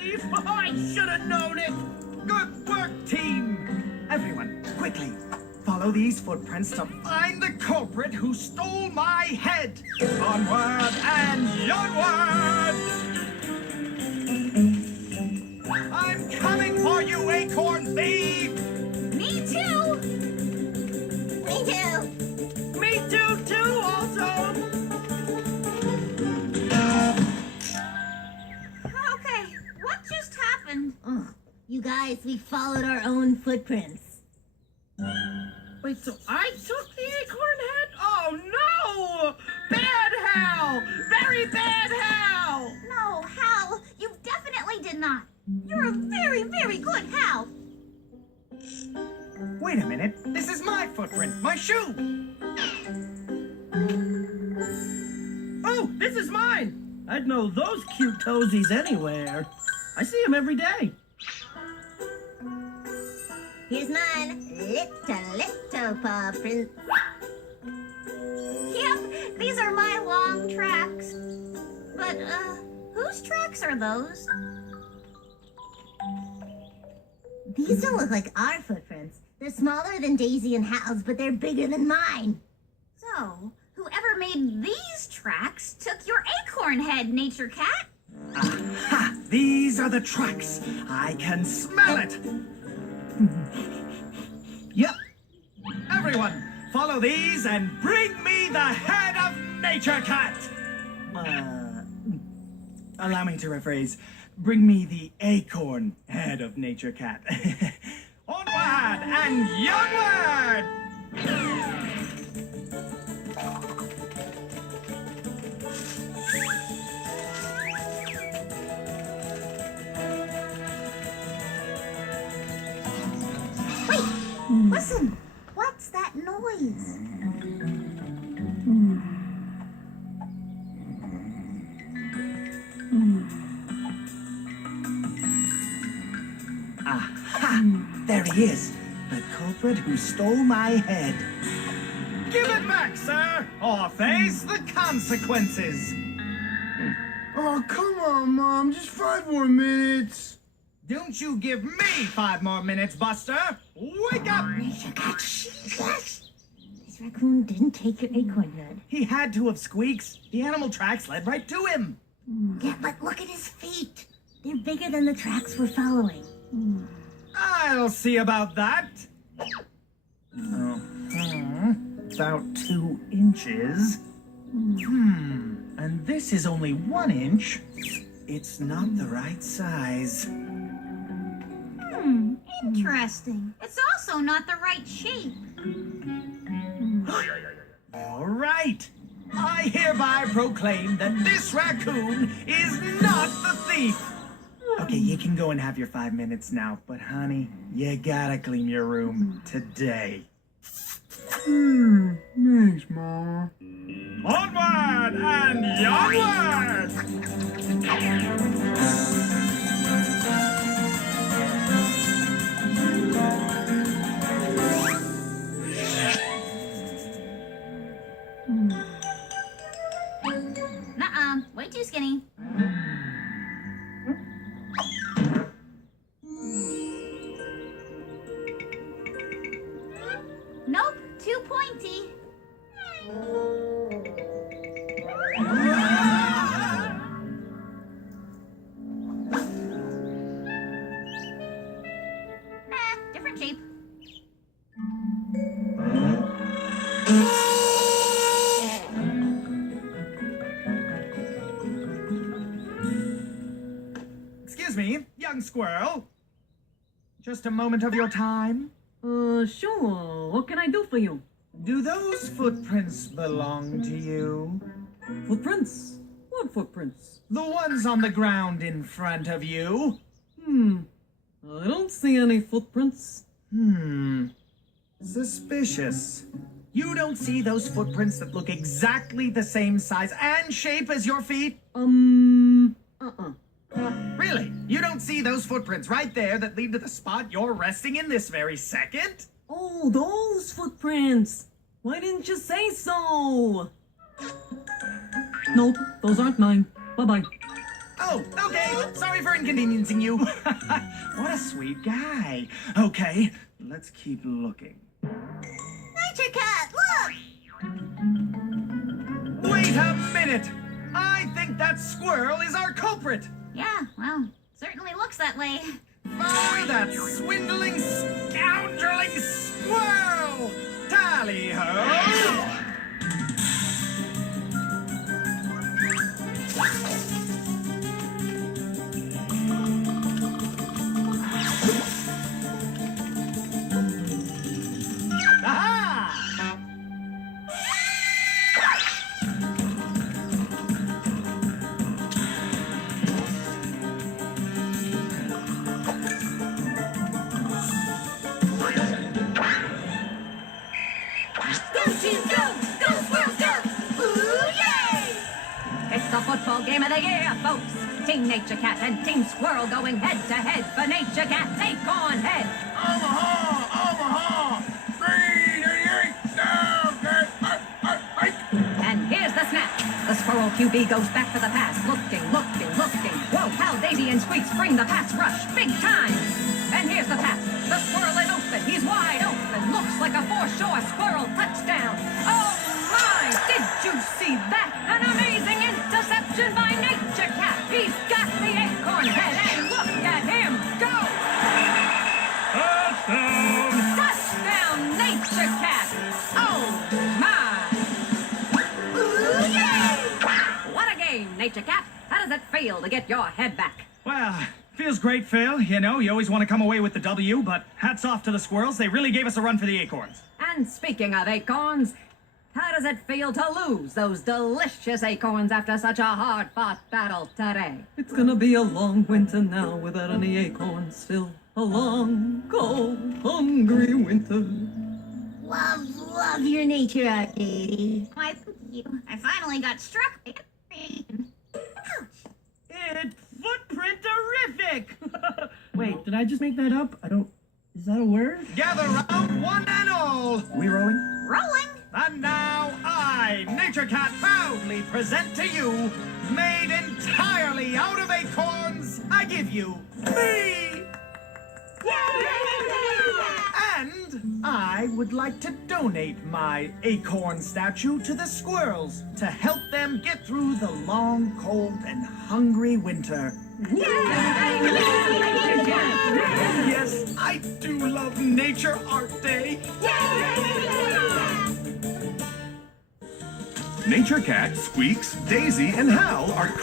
thief! I should have known it! Good work, team! Everyone, quickly, follow these footprints to find the culprit who stole my head! Onward and onward! I'm coming for you, acorn thief! Me too! Me too! Me too, also! Okay, what just happened? Oh, you guys, we followed our own footprints. Wait, so I took the acorn head? Oh, no! Bad Hal! Very bad Hal! No, Hal, you definitely did not. You're a very, very good Hal. Wait a minute, this is my footprint, my shoe! Oh, this is mine! I'd know those cute toesies anywhere. I see them every day. Here's mine, little paw print. Yep, these are my long tracks. But, whose tracks are those? These don't look like our footprints. They're smaller than Daisy and Hal's, but they're bigger than mine. So, whoever made these tracks took your acorn head, Nature Cat. Aha! These are the tracks! I can smell it! Yep. Everyone, follow these and bring me the head of Nature Cat! Allow me to rephrase. Bring me the acorn head of Nature Cat. Onward and onward! Wait, listen. What's that noise? Aha! There he is. The culprit who stole my head. Give it back, sir, or face the consequences. Oh, come on, Mom. Just 5 more minutes. Don't you give me 5 more minutes, Buster. Wake up! Nature Cat, Jesus! This raccoon didn't take your acorn head. He had to have, Squeaks. The animal tracks led right to him. Yeah, but look at his feet. They're bigger than the tracks we're following. I'll see about that. About 2 inches. And this is only 1 inch. It's not the right size. Interesting. It's also not the right shape. All right. I hereby proclaim that this raccoon is not the thief. Okay, you can go and have your 5 minutes now, but honey, you gotta clean your room today. Thanks, Mama. Onward and onward! Nuh-uh, way too skinny. Nope, too pointy. Different shape. Excuse me, young squirrel. Just a moment of your time. Sure. What can I do for you? Do those footprints belong to you? Footprints? What footprints? The ones on the ground in front of you? I don't see any footprints. Suspicious. You don't see those footprints that look exactly the same size and shape as your feet? Really? You don't see those footprints right there that lead to the spot you're resting in this very second? Oh, those footprints! Why didn't you say so? Nope, those aren't mine. Bye-bye. Oh, okay. Sorry for inconveniencing you. What a sweet guy. Okay, let's keep looking. Nature cat, look! Wait a minute! I think that squirrel is our culprit! Yeah, well, certainly looks that way. By that swindling, scoundreling squirrel! Tally-ho! Aha! Go, Chief, go! Go, Squirrels, go! Hoo-yay! It's the football game of the year, folks. Team Nature Cat and Team Squirrel going head-to-head for Nature Cat's acorn head. Omaha! Omaha! 388 down! And here's the snap. The Squirrel QB goes back to the pass, looking. Whoa, how Daisy and Squeaks bring the pass rush, big time. And here's the pass. The Squirrel is open, he's wide open. Looks like a foreshore Squirrel touchdown. Oh my, did you see that? An amazing interception by Nature Cat. He's got the acorn head, and look at him go. Touchdown, Nature Cat. Oh my. Ooh-yay! What a game, Nature Cat. How does it feel to get your head back? Well, feels great, Phil. You know, you always want to come away with the W, but hats off to the squirrels. They really gave us a run for the acorns. And speaking of acorns, how does it feel to lose those delicious acorns after such a hard-fought battle today? It's gonna be a long winter now without any acorns. Still a long, cold, hungry winter. Love your nature art, Katie. Why, thank you. I finally got struck by a train. Ouch. It's footprint-terrific! Wait, did I just make that up? Is that a word? Gather round, one and all. We rowing? Rolling. And now I, Nature Cat, proudly present to you, made entirely out of acorns, I give you me! And I would like to donate my acorn statue to the squirrels to help them get through the long, cold, and hungry winter. Yes, I do love Nature Art Day. Nature Cat, Squeaks, Daisy, and Hal are